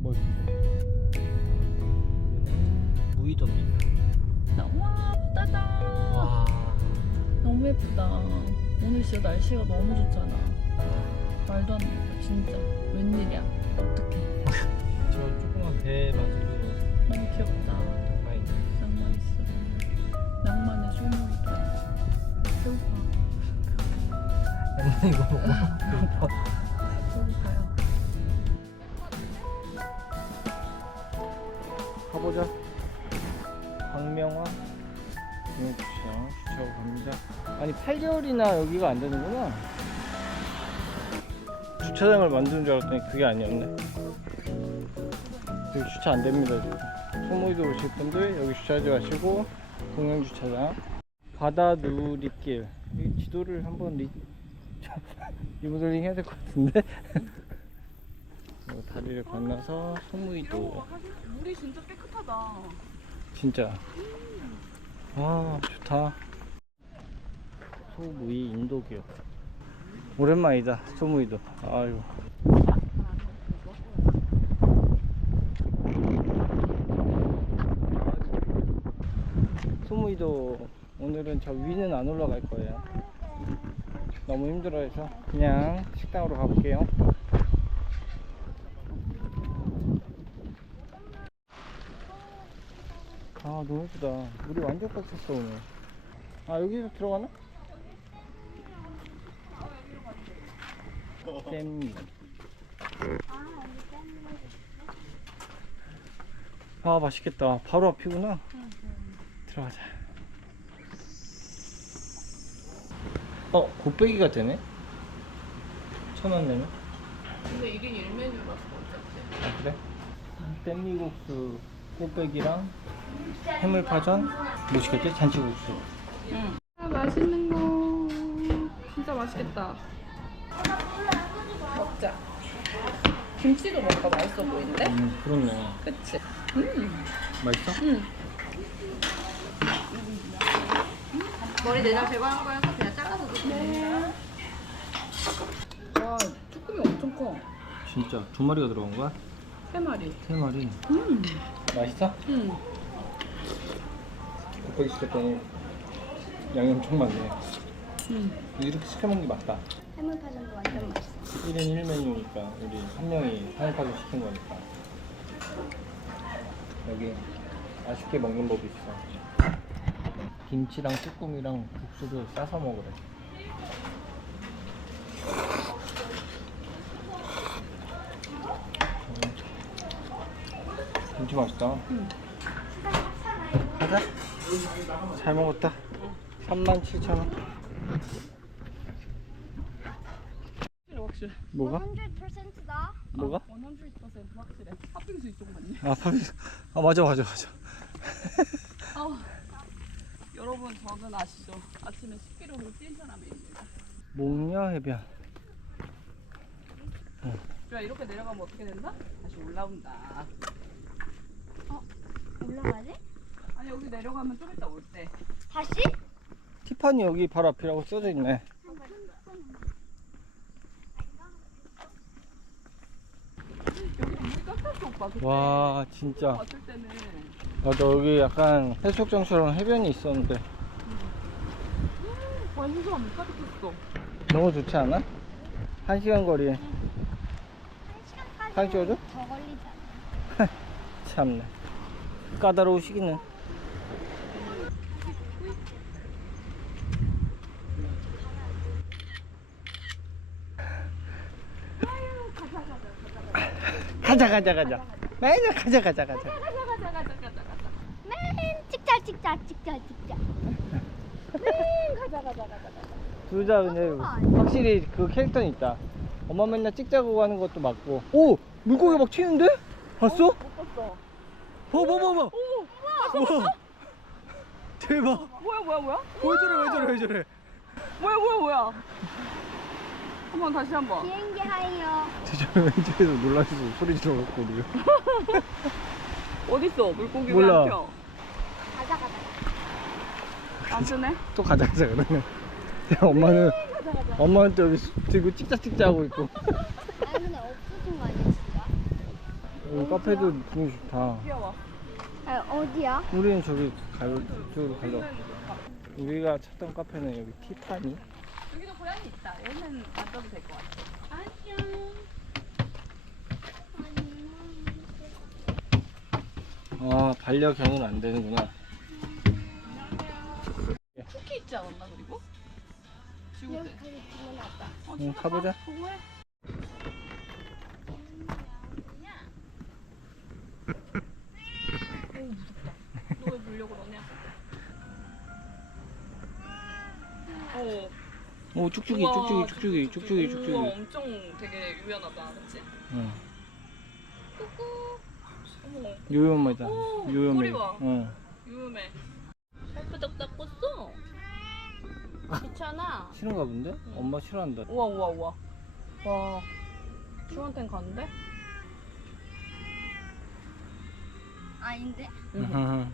멋있어. 무이도입니다. 와 바다다. 와. 너무 예쁘다. 오늘 진짜 날씨가 너무 좋잖아. 말도 안 돼. 진짜. 웬일이야. 어떡해. 저 조그만 배 마저도 너무 귀엽다. 가까이 있네. 낭만 있어. 낭만의. 배고파. 먹어. 배고파 가보자. 박명화 공영주차장 주차하고 갑니다. 아니 8개월이나 여기가 안 되는구나. 주차장을 만드는 줄 알았더니 그게 아니었네. 여기 주차 안 됩니다. 지금. 소모이도 오실 분들 여기 주차하지 마시고 공영 주차장. 바다 누리길. 이 지도를 한번 리... 리모델링 해야 될 것 같은데. 어, 다리를 건너서 소무이도. 물이 진짜 깨끗하다. 진짜. 와 좋다. 소무이 인도기업 오랜만이다 소무이도. 아유 소무이도 오늘은 저 위는 안 올라갈 거예요. 너무 힘들어해서 그냥 식당으로 가볼게요 아 너무 예쁘다 물이 완전 꽉 찼어 오늘 아 여기서 들어가나? 잼. 아 맛있겠다 바로 앞이구나 들어가자 어 곱빼기가 되네 천 원 내면 근데 1인 1메뉴라서 어차피. 아 그래? 깻미국수 꽃배기랑 해물파전 뭐 시켰지? 잔치국수 응. 아, 맛있는 거. 진짜 맛있겠다. 먹자. 김치도 뭔가 맛있어 보이는데? 음 그렇네 그치? 음. 맛있어? 음. 머리 내장 제거한 거여서 그냥 잘라서 넣으면 돼요. 와, 쭈꾸미 엄청 커. 진짜 두 마리가 들어간 거야? 세 마리. 세 마리 음. 맛있어? 음. 곱빼기 시켰더니 양이 엄청 많네 음. 이렇게 시켜 먹는 게 맞다 해물파전도 완전 맛있어. 1인 1메뉴니까 우리 한 명이 해물파전 시킨 거니까 여기 맛있게 먹는 법이 있어 김치랑 쭈꾸미랑 국수를 싸서 먹으래 김치 맛있다 가자 잘 먹었다 37,000원 확실해. 뭐가? 100%다. 뭐가? 100% 확실해. 팥빙수 이쪽 맞네. 아, 팝아 맞아 맞아 맞아 아, 여러분 저는 아시죠? 아침에 10km를 뛴 사람입니다. 목녀 해변 야 이렇게 내려가면 어떻게 된다? 다시 올라온다. 올라가지? 아니 여기 내려가면 좀 이따 올 때. 다시? 티파니 여기 바로 앞이라고 써져 있네 여기 물이 깎였어 오빠. 그때 와 진짜 왔을 때는 맞아 여기 약간 해수욕장처럼 해변이 있었는데 완전 못 가득했어. 너무 좋지 않아? 한 시간 거리에 한 시간까지 사진 찍어줘? 더 걸리잖아. 참네 까다로우시기는 가자 가자 가자 매년 가자 가자 가자 가자 가자 가자 가자 가자. 맨 찍자 찍자 찍자 찍자. 맨 가자 가자 가자 가자. 둘다 근데 확실히 그 캐릭터는 있다 엄마 맨날 찍자고 하는 것도 맞고 오! 물고기 막 튀는데? 봤어? 못 봤어. 봐봐 봐봐 오, 와 대박 뭐야 뭐야 뭐야? 왜 저래 왜 저래 왜 저래 뭐야 뭐야 뭐야? 한 번 다시 한번. 비행기 하이요. 저 왼쪽에서 놀라서 소리 질러갖고 우리 어딨어 물고기 몰라. 왜안 펴? 가자 가자. 안 뜨네? 또 가자 가자 그러면 야, 엄마는 엄마는 또 여기 들고 찍자 찍자 하고 있고 아니 근데 없어진 거 아니야 진짜? 여기 카페도 분위기 좋다. 귀여워. 아, 어디야? 우리는 저기 갈, 쪽으로 가려고. 우리가 찾던 카페는 여기 티타니. 고양이 있다. 얘는 만져도 될 것 같아. 안녕. 아, 반려견은 안 되는구나. 쿠키 있지 않았나 그리고? 들어놨다. 어, 응, 가보자. 가- 정말? 오, 쭉쭉이, 우와, 쭉쭉이, 쭉쭉이, 쭉쭉이, 우와, 쭉쭉이. 엄청 되게 유연하다, 그치? 응. 꾸꾸. 어머, 요요매다. 오, 요요매. 꼬리 봐. 응. 유음해. 발바닥 닦았어? 귀찮아. 싫은가 본데? 엄마 싫어한다. 우와, 우와, 우와. 와. 슈한텐 가는데? 아닌데? 응.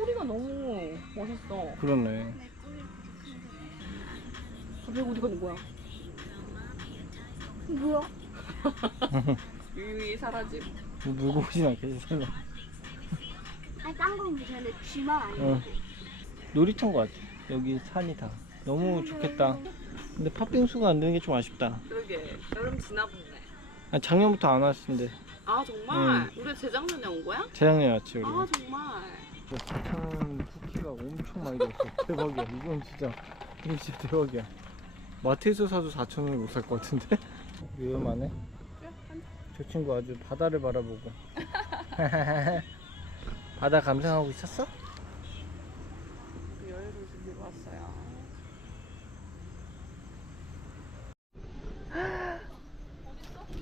꼬리가 너무 멋있어. 그러네. 갑자기 어디 가는 거야? 뭐야? 유유히 사라짐. 뭐 물고 오진 않겠지, 설마. 아니, 딴건 괜찮은데 쥐만 아니야. 응. 놀이터인 것 같아. 여기 산이 다. 너무 좋겠다. 근데 팥빙수가 안 되는 게 좀 아쉽다. 그러게. 여름 지나보네. 아, 작년부터 안 왔는데. 아, 정말? 응. 우리 재작년에 온 거야? 재작년에 왔지, 우리. 아, 정말. 저 사탕 쿠키가 엄청 많이 들었어. 대박이야. 이건 진짜, 이건 진짜 대박이야. 마트에서 사도 4,000원에 못살 것 같은데? 위험하네. 저 친구 아주 바다를 바라보고. 바다 감상하고 있었어? 여행을 준비로 왔어요.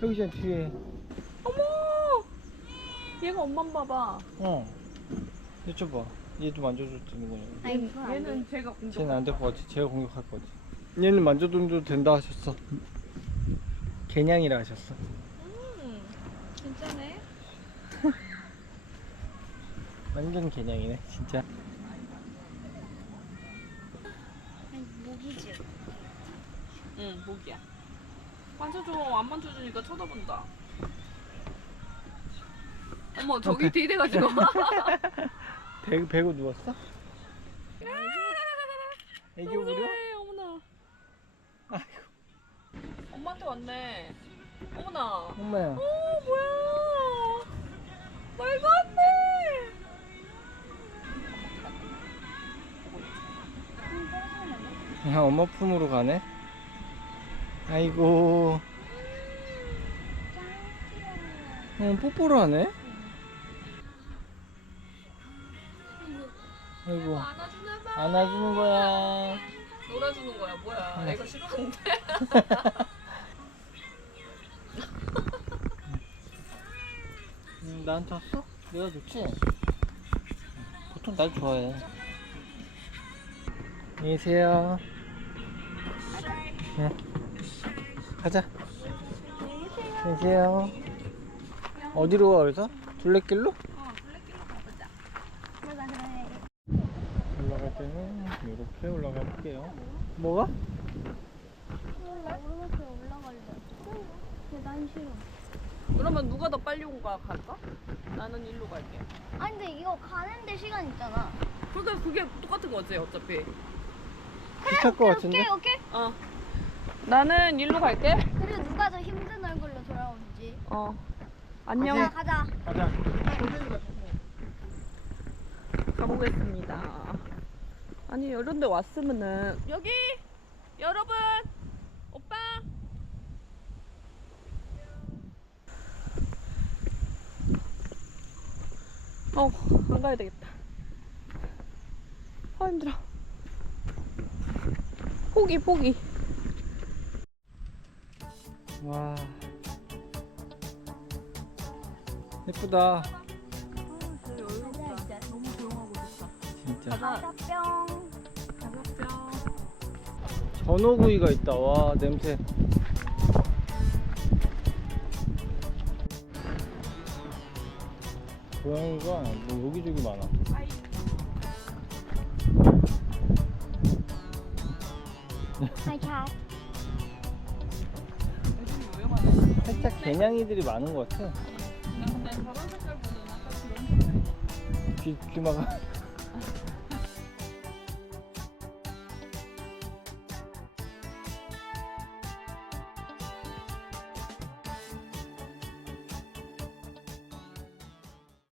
여기 저 뒤에. 어머! 얘가 엄만 봐봐. 어. 여쭤봐. 얘도 만져줘도 되는 거냐고. 아니, 안 돼. 얘는 제가 공격. 쟤는 안 될 것 같지. 제가 공격할 거지. 얘는 만져도 된다 하셨어. 개냥이라 하셨어. 음, 괜찮네. 완전 개냥이네, 진짜. 아니, 목이지. 응, 목이야. 만져줘. 안 만져주니까 쳐다본다. 어머, 저기 뒤에 돼가지고. 배, 배고 누웠어? 애기 너무 부려? 어머나. 엄마한테 왔네. 어머나. 엄마야. 어, 뭐야. 말도 안 돼. 아, 엄마 품으로 가네? 아이고. 응, 뽀뽀를 하네? 아이고. 안아주나 봐. 안아주는 거야. 놀아주는 거야, 뭐야. 응. 애가 싫어하는데. 음, 나한테 왔어? 내가 좋지? 보통 날 좋아해. 안녕히 계세요. 응. 가자. 안녕히 계세요. 어디로 가, 그래서? 둘레길로 가보자. 맞아, 그래. 올라갈 때는 이렇게 올라가 볼게요. 뭐가? 몰라. 오르막에 올라갈래. 근데 난 싫어. 그러면 누가 더 빨리 온 거야, 갈까? 나는 일로 갈게. 아니, 근데 이거 가는데 시간 있잖아. 그러니까 그게 똑같은 거지, 어차피. 비쌀 것 같은데? 오케이, 오케이. 어. 나는 일로 갈게. 그리고 누가 더 힘든 얼굴로 돌아오는지. 어. 안녕. 가자, 가자. 가자. 가보겠습니다. 아니 이런 데 왔으면은 여기 여러분 오빠 어 안 가야 되겠다. 아 힘들어. 포기 포기. 와. 예쁘다. 여유롭다. 너무 조용하고 좋다. 진짜. 가자. 뿅. 전어구이가 있다. 와, 냄새. 고양이가 뭐 여기저기 많아. cat. 살짝 개냥이들이 많은 것 같아. 저런 아까 귀, 귀마가